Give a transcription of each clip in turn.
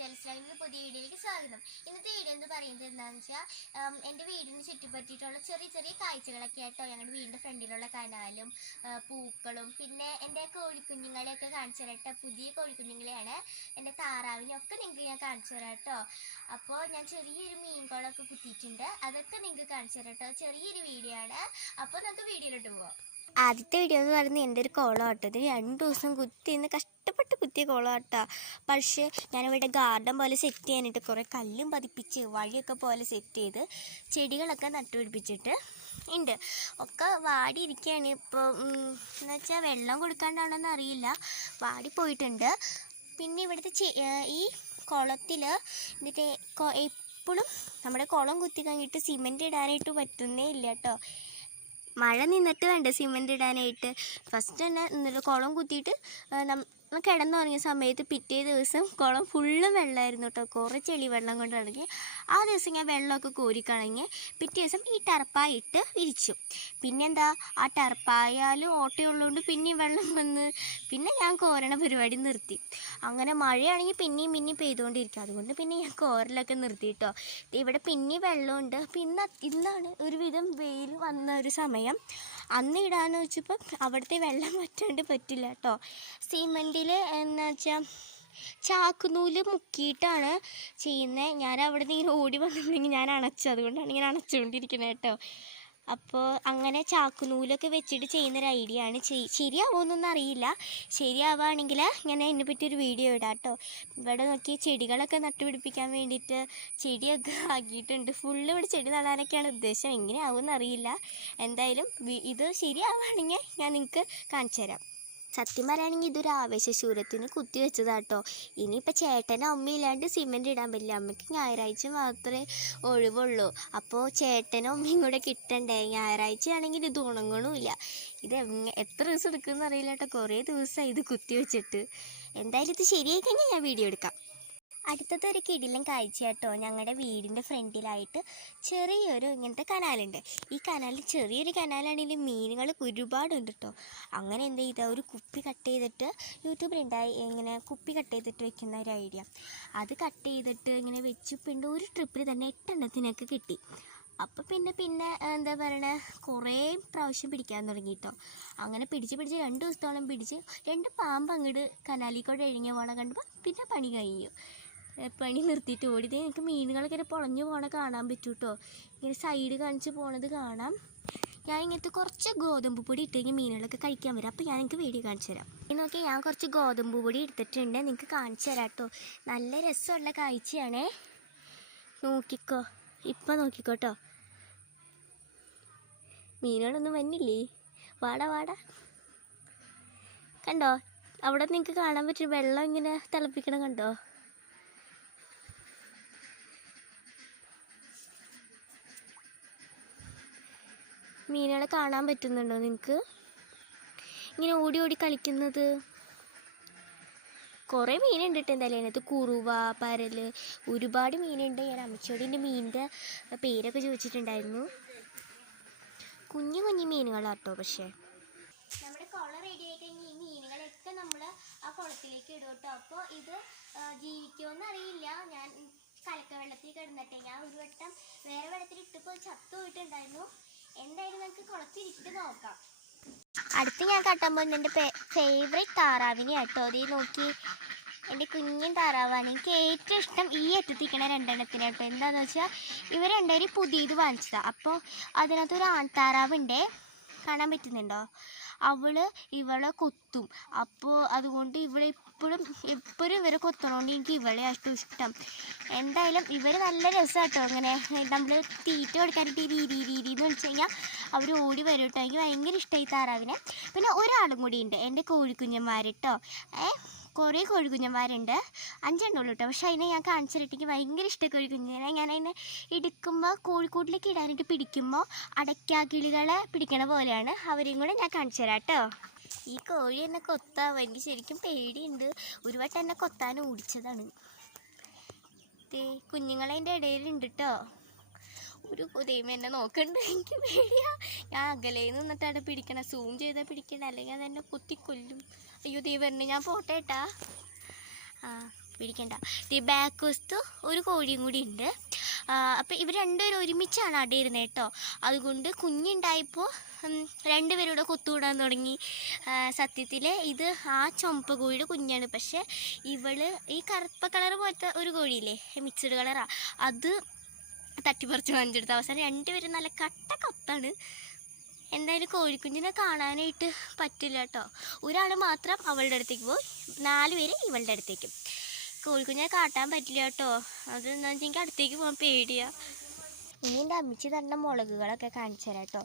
ജലസ്ലാമിൻ്റെ പുതിയ വീഡിയോയിലേക്ക് സ്വാഗതം. ഇന്നത്തെ വീഡിയോ എന്ന് പറയുന്നത് എന്താണെന്ന് വെച്ചാൽ എൻ്റെ വീടിന് ചുറ്റിപ്പറ്റിയിട്ടുള്ള ചെറിയ ചെറിയ കാഴ്ചകളൊക്കെ ആയിട്ടോ. ഞങ്ങളുടെ വീടിൻ്റെ ഫ്രണ്ടിലുള്ള കനാലും പൂക്കളും പിന്നെ എൻ്റെ കോഴിക്കുഞ്ഞുങ്ങളെയൊക്കെ കാണിച്ചു തരാം കേട്ടോ. പുതിയ കോഴിക്കുഞ്ഞുങ്ങളെയാണ്, എൻ്റെ താറാവിനെയൊക്കെ നിങ്ങൾക്ക് ഞാൻ കാണിച്ചു തരാം കേട്ടോ. അപ്പോൾ ഞാൻ ചെറിയൊരു മീൻകുളമൊക്കെ കുത്തിയിട്ടുണ്ട്, അതൊക്കെ നിങ്ങൾക്ക് കാണിച്ചു തരാം കേട്ടോ. ചെറിയൊരു വീഡിയോ ആണ്. അപ്പോൾ നമുക്ക് വീഡിയോയിലോട്ട് പോവാം. ആദ്യത്തെ വീഡിയോ എന്ന് പറയുന്നത് എൻ്റെ ഒരു കോളമാട്ടോ. ഇത് 2 ദിവസം കുത്തിന്ന് കഷ്ടപ്പെട്ട് കുത്തിയ കോളമാട്ടോ. പക്ഷേ ഞാനിവിടെ ഗാർഡൻ പോലെ സെറ്റ് ചെയ്യാനായിട്ട് കുറേ കല്ലും പതിപ്പിച്ച് വഴിയൊക്കെ പോലെ സെറ്റ് ചെയ്ത് ചെടികളൊക്കെ നട്ടുപിടിപ്പിച്ചിട്ട് ഉണ്ട്. ഒക്കെ വാടിയിരിക്കുകയാണ് ഇപ്പോൾ. എന്ന് വെച്ചാൽ വെള്ളം കൊടുക്കാണ്ടാണെന്ന് അറിയില്ല, വാടിപ്പോയിട്ടുണ്ട്. പിന്നെ ഇവിടുത്തെ ഈ കുളത്തിൽ എന്നിട്ട് എപ്പോഴും നമ്മുടെ കുളം കുത്തി കഴിഞ്ഞിട്ട് സിമെൻറ്റ് ഇടാനായിട്ട് പറ്റുന്നേ ഇല്ല കേട്ടോ. മഴ നിന്നിട്ട് വേണ്ട സിമെൻറ്റ് ഇടാനായിട്ട്. ഫസ്റ്റ് തന്നെ കുളം കുത്തിയിട്ട് കിടന്നുറങ്ങിയ സമയത്ത് പിറ്റേ ദിവസം കുളം ഫുള്ള് വെള്ളമായിരുന്നു കേട്ടോ. കുറേ ചെളി വെള്ളം കൊണ്ട് ഇറങ്ങി. ആ ദിവസം ഞാൻ വെള്ളമൊക്കെ കോരിക്കളഞ്ഞ് പിറ്റേ ദിവസം ഈ ടർപ്പായിട്ട് വിരിച്ചു. പിന്നെന്താ, ആ ടർപ്പായാലും ഓട്ടയുള്ളതുകൊണ്ട് പിന്നെയും വെള്ളം വന്ന് പിന്നെ ഞാൻ കോരണ പരിപാടി നിർത്തി. അങ്ങനെ മഴയാണെങ്കിൽ പിന്നെയും പെയ്തുകൊണ്ടിരിക്കും. അതുകൊണ്ട് പിന്നെ ഞാൻ കോരലൊക്കെ നിർത്തി കേട്ടോ. ഇവിടെ പിന്നെയും വെള്ളമുണ്ട്. പിന്നെ ഇന്നാണ് ഒരുവിധം വെയിൽ വന്ന ഒരു സമയം. അന്ന് ഇടാന്ന് വെച്ചപ്പോൾ അവിടുത്തെ വെള്ളം വറ്റാണ്ട് പറ്റില്ല കേട്ടോ. സിമെൻറ്റിൽ എന്ന് വെച്ചാൽ ചാക്കുനൂല് മുക്കിയിട്ടാണ് ചെയ്യുന്നത്. ഞാൻ അവിടെ നിന്ന് ഇങ്ങനെ ഓടി വന്നിട്ടുണ്ടെങ്കിൽ ഞാൻ അണച്ചു, അതുകൊണ്ടാണ് ഇങ്ങനെ അണച്ചുകൊണ്ടിരിക്കുന്നത് കേട്ടോ. അപ്പോൾ അങ്ങനെ ചാക്കുനൂലൊക്കെ വെച്ചിട്ട് ചെയ്യുന്നൊരു ഐഡിയ ആണ്. ശരിയാവുമെന്നൊന്നും അറിയില്ല. ശരിയാവുകയാണെങ്കിൽ ഞാൻ അതിനെപ്പറ്റി ഒരു വീഡിയോ ഇടാം കേട്ടോ. ഇവിടെ നോക്കി ചെടികളൊക്കെ നട്ടുപിടിപ്പിക്കാൻ വേണ്ടിയിട്ട് ചെടിയൊക്കെ ആക്കിയിട്ടുണ്ട്. ഫുള്ള് ഇവിടെ ചെടി നടാനൊക്കെയാണ് ഉദ്ദേശം. എങ്ങനെയാവുമെന്ന് അറിയില്ല. എന്തായാലും ഇത് ശരിയാവുകയാണെങ്കിൽ ഞാൻ നിങ്ങൾക്ക് കാണിച്ചു തരാം. സത്യം പറയുകയാണെങ്കിൽ ഇതൊരു ആവേശശൂരത്തിന് കുത്തി വെച്ചതാട്ടോ. ഇനിയിപ്പോൾ ചേട്ടനും അമ്മയില്ലാണ്ട് സിമെൻറ്റ് ഇടാൻ പറ്റില്ല. അമ്മയ്ക്ക് ഞായറാഴ്ച മാത്രമേ ഒഴിവുള്ളൂ. അപ്പോൾ ചേട്ടനും അമ്മയും കൂടെ കിട്ടണ്ടേ. ഞായറാഴ്ച ആണെങ്കിൽ ഇത് ഉണങ്ങണമില്ല. ഇത് എത്ര ദിവസം എടുക്കുമെന്ന് അറിയില്ല കേട്ടോ. കുറേ ദിവസമായി ഇത് കുത്തി വെച്ചിട്ട്. എന്തായാലും ഇത് ശരിയായി കഴിഞ്ഞാൽ ഞാൻ വീഡിയോ എടുക്കാം. അടുത്തത് ഒരു കിടിലൻ കാഴ്ച കേട്ടോ. ഞങ്ങളുടെ വീടിൻ്റെ ഫ്രണ്ടിലായിട്ട് ചെറിയൊരു ഇങ്ങനത്തെ കനാലുണ്ട്. ഈ കനാലിൽ ചെറിയൊരു കനാലാണെങ്കിലും മീനുകൾ ഒരുപാടുണ്ട് കേട്ടോ. അങ്ങനെ എന്ത് ചെയ്താൽ ഒരു കുപ്പി കട്ട് ചെയ്തിട്ട് യൂട്യൂബിലുണ്ടായി ഇങ്ങനെ കുപ്പി കട്ട് ചെയ്തിട്ട് വെക്കുന്ന ഒരു ഐഡിയ. അത് കട്ട് ചെയ്തിട്ട് ഇങ്ങനെ വെച്ച് പിന്നെ ഒരു ട്രിപ്പിൽ തന്നെ 8 എണ്ണത്തിനൊക്കെ കിട്ടി. അപ്പോൾ പിന്നെ എന്താ പറയണേ, കുറേ പ്രാവശ്യം പിടിക്കാൻ തുടങ്ങി കേട്ടോ. അങ്ങനെ പിടിച്ച് 2 ദിവസത്തോളം പിടിച്ച് 2 പാമ്പ് അങ്ങോട്ട് കനാലിൽ കൂടെ എഴുങ്ങി പോകണം കണ്ടപ്പോൾ പിന്നെ പണി കഴിഞ്ഞു. പണി നിർത്തിയിട്ട് ഓടിയത്. എനിക്ക് മീനുകളൊക്കെ ഇങ്ങനെ പൊളഞ്ഞു പോകണ കാണാൻ പറ്റും കേട്ടോ. ഇങ്ങനെ സൈഡ് കാണിച്ച് പോണത് കാണാം. ഞാൻ ഇങ്ങനത്തെ കുറച്ച് ഗോതമ്പ് പൊടി ഇട്ടെങ്കിൽ മീനുകളൊക്കെ കഴിക്കാൻ വരും. അപ്പോൾ ഞാൻ നിങ്ങൾക്ക് വീഡിയോ കാണിച്ചു തരാം. നോക്കി, ഞാൻ കുറച്ച് ഗോതമ്പ് പൊടി എടുത്തിട്ടുണ്ട്, നിങ്ങൾക്ക് കാണിച്ചു തരാം കേട്ടോ. നല്ല രസമുള്ള കാഴ്ചയാണേ. നോക്കിക്കോ, ഇപ്പം നോക്കിക്കോട്ടോ. മീനുകളൊന്നും വന്നില്ലേ? വാടാ കണ്ടോ? അവിടെ നിങ്ങൾക്ക് കാണാൻ പറ്റും വെള്ളം ഇങ്ങനെ തിളപ്പിക്കണം കണ്ടോ. മീനുകളെ കാണാൻ പറ്റുന്നുണ്ടോ നിങ്ങൾക്ക്? ഇങ്ങനെ ഓടി കളിക്കുന്നത്. കുറേ മീനുണ്ട് കേട്ടോ. എന്തായാലും അതിനകത്ത് കുറുവ, പരൽ, ഒരുപാട് മീനുണ്ട്. ഞാൻ അമ്മച്ചോടിൻ്റെ മീനിൻ്റെ പേരൊക്കെ ചോദിച്ചിട്ടുണ്ടായിരുന്നു. കുഞ്ഞു മീനുകളാട്ടോ. പക്ഷേ നമ്മുടെ കുളം റെഡി ആയി കഴിഞ്ഞ് ഈ മീനുകളൊക്കെ നമ്മൾ ആ കുളത്തിലേക്ക് ഇടും കേട്ടോ. അപ്പോൾ ഇത് ജീവിക്കുമെന്ന് അറിയില്ല. ഞാൻ കലക്ക വെള്ളത്തിൽ കിടന്നിട്ടേ ഞാൻ ഒരു വട്ടം വേറെ വെള്ളത്തിൽ ഇട്ടപ്പോൾ ചത്തു പോയിട്ടുണ്ടായിരുന്നു. എന്തായാലും നമുക്ക് കുളത്തിലിട്ട് നോക്കാം. അടുത്ത് ഞാൻ കട്ടാൻ പോകുന്നത് എൻ്റെ ഫേവറേറ്റ് താറാവിനെ കേട്ടോ. അതേ നോക്കി, എൻ്റെ കുഞ്ഞൻ താറാവാണ്. എനിക്ക് ഏറ്റവും ഇഷ്ടം ഈ അറ്റത്തിരിക്കണ 2 എണ്ണത്തിന് കേട്ടോ. എന്താണെന്ന് വെച്ചാൽ ഇവർ രണ്ടുപേരും പുതിയത് വാങ്ങിച്ചതാണ്. അപ്പോൾ അതിനകത്തൊരു ആൺതാറാവുണ്ടേ, കാണാൻ പറ്റുന്നുണ്ടോ? ഇവളെ കൊത്തും. അപ്പോൾ അതുകൊണ്ട് എപ്പോഴും ഇവരെ കൊത്തണോണ്ട് എനിക്ക് ഇവളെ ഇഷ്ടം. എന്തായാലും ഇവർ നല്ല രസമാട്ടോ. അങ്ങനെ നമ്മൾ തീറ്റ കൊടുക്കാനായിട്ട് രീതി എന്ന് വെച്ച് കഴിഞ്ഞാൽ അവർ ഓടി വരും കേട്ടോ. എനിക്ക് ഭയങ്കര ഇഷ്ടമായി താറാവിനെ. പിന്നെ ഒരാളും കൂടി ഉണ്ട്, എൻ്റെ കോഴിക്കുഞ്ഞന്മാർ കേട്ടോ. കുറേ കോഴിക്കുഞ്ഞന്മാരുണ്ട്, 5 എണ്ണമുള്ളൂ കേട്ടോ. പക്ഷെ അതിനെ ഞാൻ കാണിച്ചിട്ടെങ്കിൽ ഭയങ്കര ഇഷ്ടം കോഴിക്കുഞ്ഞിനെ. ഞാൻ അതിനെ എടുക്കുമ്പോൾ കോഴിക്കോട്ടിലേക്ക് ഇടാനായിട്ട് പിടിക്കുമ്പോൾ അടയ്ക്കാക്കിളികളെ പിടിക്കണ പോലെയാണ്. അവരെയും കൂടെ ഞാൻ കാണിച്ചു തരാം കേട്ടോ. ഈ കോഴി എന്നെ കൊത്താൻ എനിക്ക് ശരിക്കും പേടിയുണ്ട്. ഒരു വട്ടം എന്നെ കൊത്താൻ ഓടിച്ചതാണ്. കുഞ്ഞുങ്ങളതിൻ്റെ ഇടയിലുണ്ട് കേട്ടോ. ഒരു ദൈവം എന്നെ നോക്കണ്ട്, എനിക്ക് പേടിയാ. ഞാൻ അകലേന്ന് നിന്നിട്ട് അവിടെ പിടിക്കണം, സൂം ചെയ്താൽ പിടിക്കണം, അല്ലെങ്കിൽ അതെന്നെ കൊത്തിക്കൊല്ലും. അയ്യോ ദൈവം, ഞാൻ പോട്ടെ ഏട്ടാ. പിടിക്കണ്ട. ബാക്ക് വശത്ത് ഒരു കോഴിയും കൂടി ഉണ്ട്. അപ്പം ഇവർ രണ്ടുപേരും ഒരുമിച്ചാണ് അടയിരുന്നത് കേട്ടോ. അതുകൊണ്ട് കുഞ്ഞുണ്ടായപ്പോൾ രണ്ടുപേരും കൂടെ കൊത്തുകൂടാൻ തുടങ്ങി. സത്യത്തിൽ ഇത് ആ ചുമപ്പ് കോഴിയുടെ കുഞ്ഞാണ്. പക്ഷേ ഇവള് ഈ കറുപ്പ കളർ പോലത്തെ ഒരു കോഴിയില്ലേ, മിക്സ്ഡ് കളറാണ്, അത് തട്ടിപ്പറിച്ച് വാങ്ങിച്ചെടുത്ത അവസാനം രണ്ടുപേരും നല്ല കട്ട കൊത്താണ്. എന്തായാലും കോഴിക്കുഞ്ഞിനെ കാണാനായിട്ട് പറ്റില്ല കേട്ടോ. ഒരാൾ മാത്രം അവളുടെ അടുത്തേക്ക് പോയി, 4 പേര് ഇവളുടെ അടുത്തേക്കും. കോഴിക്കുഞ്ഞിനെ കാട്ടാൻ പറ്റില്ല കേട്ടോ. അതെന്താണെന്ന് വെച്ചാൽ എനിക്ക് അടുത്തേക്ക് പോകാൻ പേടിയാണ്. ഇനി എൻ്റെ അമ്മച്ചി തന്ന മുളകുകളൊക്കെ കാണിച്ചു തരാം കേട്ടോ.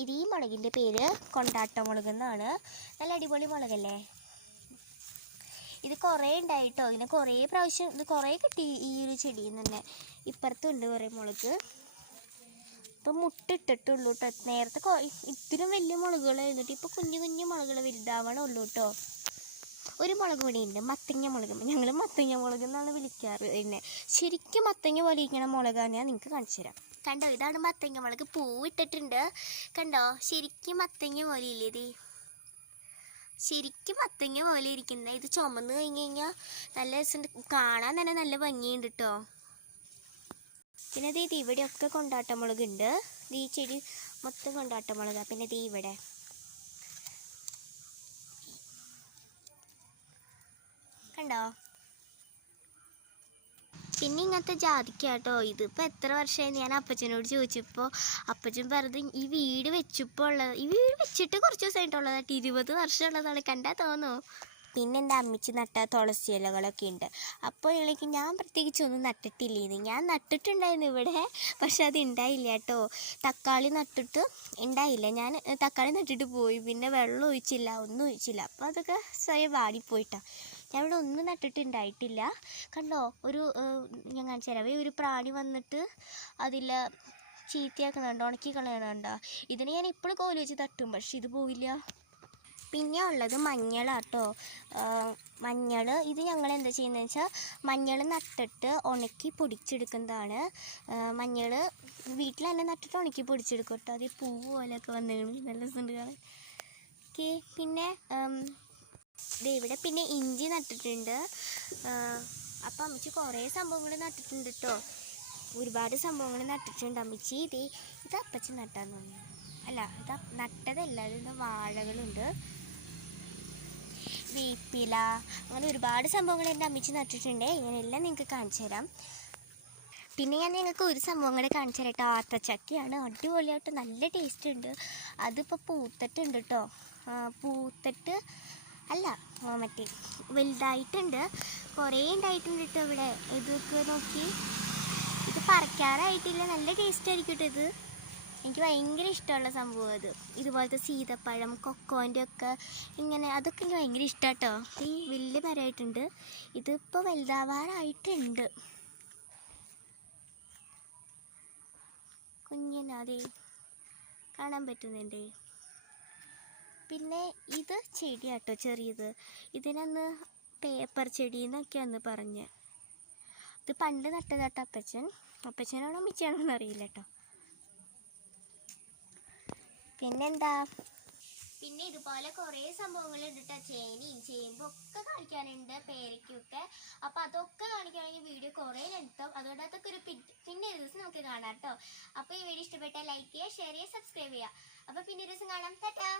ഇത് ഈ മുളകിൻ്റെ പേര് കൊണ്ടാട്ട മുളക് എന്നാണ്. നല്ല അടിപൊളി മുളകല്ലേ. ഇത് കുറേ ഉണ്ടായിട്ടോ. ഇങ്ങനെ കുറേ പ്രാവശ്യം ഇത് കുറേ കിട്ടി ഈ ഒരു ചെടിയിൽ നിന്ന് തന്നെ. ഇപ്പുറത്തുണ്ട് കുറേ മുളക്. ഇപ്പം മുട്ടിട്ടിട്ടുള്ളൂ കേട്ടോ. നേരത്തെ ഇത്രയും വലിയ മുളകുകൾ എഴുന്നിട്ട് ഇപ്പോൾ കുഞ്ഞു കുഞ്ഞു മുളകുകൾ വലുതാവണുള്ളൂ കേട്ടോ. ഒരു മുളക് പൊടിയുണ്ട്, മത്തങ്ങ മുളക്. ഞങ്ങൾ മത്തങ്ങ മുളക് എന്നാണ് വിളിക്കാറ്. പിന്നെ ശരിക്കും മത്തങ്ങ പോലെ ഇരിക്കണ മുളകാണ് ഞാൻ നിങ്ങൾക്ക് കാണിച്ചു തരാം. കണ്ടോ, ഇതാണ് മത്തങ്ങ മുളക്. പൂവിട്ടിട്ടുണ്ട് കണ്ടോ. ശരിക്കും മത്തങ്ങ പോലെ ഇല്ലേ ഇത്, ശരിക്കും മത്തങ്ങ പോലെ ഇരിക്കുന്നത്. ഇത് ചുമന്ന് കഴിഞ്ഞ് കഴിഞ്ഞാൽ നല്ല രസമുണ്ട്, കാണാൻ തന്നെ നല്ല ഭംഗിയുണ്ട് കേട്ടോ. പിന്നെ ഇത് ഇവിടെയൊക്കെ കൊണ്ടാട്ട മുളകുണ്ട്. ഈ ചെടി മൊത്തം കൊണ്ടാട്ട മുളകാണ്. പിന്നെ ഇത് ഇവിടെ കണ്ടോ. പിന്നെ ഇങ്ങനത്തെ ജാതിക്കാട്ടോ. ഇതിപ്പോൾ എത്ര വർഷമായി ഞാൻ അപ്പച്ചനോട് ചോദിച്ചപ്പോൾ അപ്പച്ചൻ പറഞ്ഞത് ഈ വീട് ഈ വീട് വെച്ചിട്ട് കുറച്ച് ദിവസമായിട്ടുള്ളതായിട്ട് 20 വർഷമുള്ളതാണ്. കണ്ടാൽ തോന്നോ. പിന്നെ എൻ്റെ അമ്മച്ചി നട്ട തുളസി ഇലകളൊക്കെ ഉണ്ട്. അപ്പോൾ ഇളക്ക് ഞാൻ പ്രത്യേകിച്ചൊന്നും നട്ടിട്ടില്ലേന്ന്. ഞാൻ നട്ടിട്ടുണ്ടായിരുന്നു ഇവിടെ, പക്ഷെ അത് ഉണ്ടായില്ല കേട്ടോ. തക്കാളി നട്ടിട്ട് ഉണ്ടായില്ല. ഞാൻ തക്കാളി നട്ടിട്ട് പോയി, പിന്നെ വെള്ളം ഒഴിച്ചില്ല, ഒന്നും ഒഴിച്ചില്ല. അപ്പോൾ അതൊക്കെ സ്വയം വാടിപ്പോയിട്ടാണ്. ഞാൻ ഇവിടെ ഒന്നും നട്ടിട്ടുണ്ടായിട്ടില്ല. കണ്ടോ, ഞാൻ കാണിച്ചു തരാം. ഒരു പ്രാണി വന്നിട്ട് അതിൽ ചീത്തയാക്കുന്നുണ്ടോ, ഉണക്കി കളയണുണ്ടോ. ഇതിന് ഞാൻ ഇപ്പോഴും കോല് വെച്ച് തട്ടും, പക്ഷെ ഇത് പോവില്ല. പിന്നെ ഉള്ളത് മഞ്ഞളാട്ടോ. മഞ്ഞൾ ഇത് ഞങ്ങൾ എന്താ ചെയ്യുന്നത് വെച്ചാൽ മഞ്ഞൾ നട്ടിട്ട് ഉണക്കി പൊടിച്ചെടുക്കുന്നതാണ്. മഞ്ഞൾ വീട്ടിൽ തന്നെ നട്ടിട്ട് ഉണക്കി പൊടിച്ചെടുക്കും കേട്ടോ. അത് പൂവ് പോലെയൊക്കെ വന്നിരുന്നു, നല്ല രസമുണ്ട് കാണാൻ. ഓക്കെ. പിന്നെ ഇവിടെ പിന്നെ ഇഞ്ചി നട്ടിട്ടുണ്ട്. അപ്പം അമ്മച്ചി കുറേ സംഭവങ്ങൾ നട്ടിട്ടുണ്ട് കേട്ടോ. ഒരുപാട് സംഭവങ്ങൾ നട്ടിട്ടുണ്ട് അമ്മച്ചി. ഇത് അപ്പച്ചി നട്ടാന്ന് തോന്നുന്നു. അല്ല, ഇത് നട്ടതല്ല, ഇത് വാഴകളുണ്ട്, വേപ്പില, അങ്ങനെ ഒരുപാട് സംഭവങ്ങൾ എൻ്റെ അമ്മച്ചി നട്ടിട്ടുണ്ട്. ഇങ്ങനെയെല്ലാം നിങ്ങൾക്ക് കാണിച്ചു തരാം. പിന്നെ ഞാൻ നിങ്ങൾക്ക് ഒരു സംഭവം കൂടെ കാണിച്ചു തരാം കേട്ടോ. ആത്തച്ചക്കയാണ്, അടിപൊളിയായിട്ട് നല്ല ടേസ്റ്റ് ഉണ്ട്. അതിപ്പോൾ പൂത്തിട്ടുണ്ട് കേട്ടോ. പൂത്തിട്ട് അല്ല, മറ്റേ വലുതായിട്ടുണ്ട്, കുറേ ഉണ്ടായിട്ടുണ്ട് കേട്ടോ ഇവിടെ. ഇതൊക്കെ നോക്കി, ഇത് പറിക്കാറായിട്ടില്ല, നല്ല ടേസ്റ്റ് ആയിരിക്കും കേട്ടോ ഇത്. എനിക്ക് ഭയങ്കര ഇഷ്ടമുള്ള സംഭവം ഇത്. ഇതുപോലത്തെ സീതപ്പഴം, കൊക്കോൻ്റെ ഒക്കെ ഇങ്ങനെ, അതൊക്കെ എനിക്ക് ഭയങ്കര ഇഷ്ടമാണ് കേട്ടോ. ഈ വലിയ മരമായിട്ടുണ്ട്. ഇതിപ്പോൾ വലുതാവാറായിട്ടുണ്ട്. കുഞ്ഞിനതേ കാണാൻ പറ്റുന്നുണ്ട്. പിന്നെ ഇത് ചെടിയാട്ടോ, ചെറിയത്. ഇതിനന്ന് പേപ്പർ ചെടി എന്നൊക്കെയാന്ന് പറഞ്ഞ്. ഇത് പണ്ട് നട്ടതാട്ടോ അപ്പച്ചനാണോ മിച്ചാണോ എന്നറിയില്ല കേട്ടോ. പിന്നെന്താ, പിന്നെ ഇതുപോലെ കുറേ സംഭവങ്ങളുണ്ട് കേട്ടോ. ചേനയും ചേമ്പും ഒക്കെ കാണിക്കാനുണ്ട്, പേരയ്ക്കൊക്കെ. അപ്പോൾ അതൊക്കെ കാണിക്കുകയാണെങ്കിൽ വീഡിയോ കുറേ ലെങ്താവും. അതുകൊണ്ട് അതൊക്കെ പിന്നെ ഒരു ദിവസം നമുക്ക് കാണാം കേട്ടോ. അപ്പോൾ ഈ വീഡിയോ ഇഷ്ടപ്പെട്ടാൽ ലൈക്ക് ചെയ്യുക, ഷെയർ ചെയ്യുക, സബ്സ്ക്രൈബ് ചെയ്യുക. അപ്പോൾ പിന്നെ ഒരു ദിവസം കാണാം. ടാറ്റാ.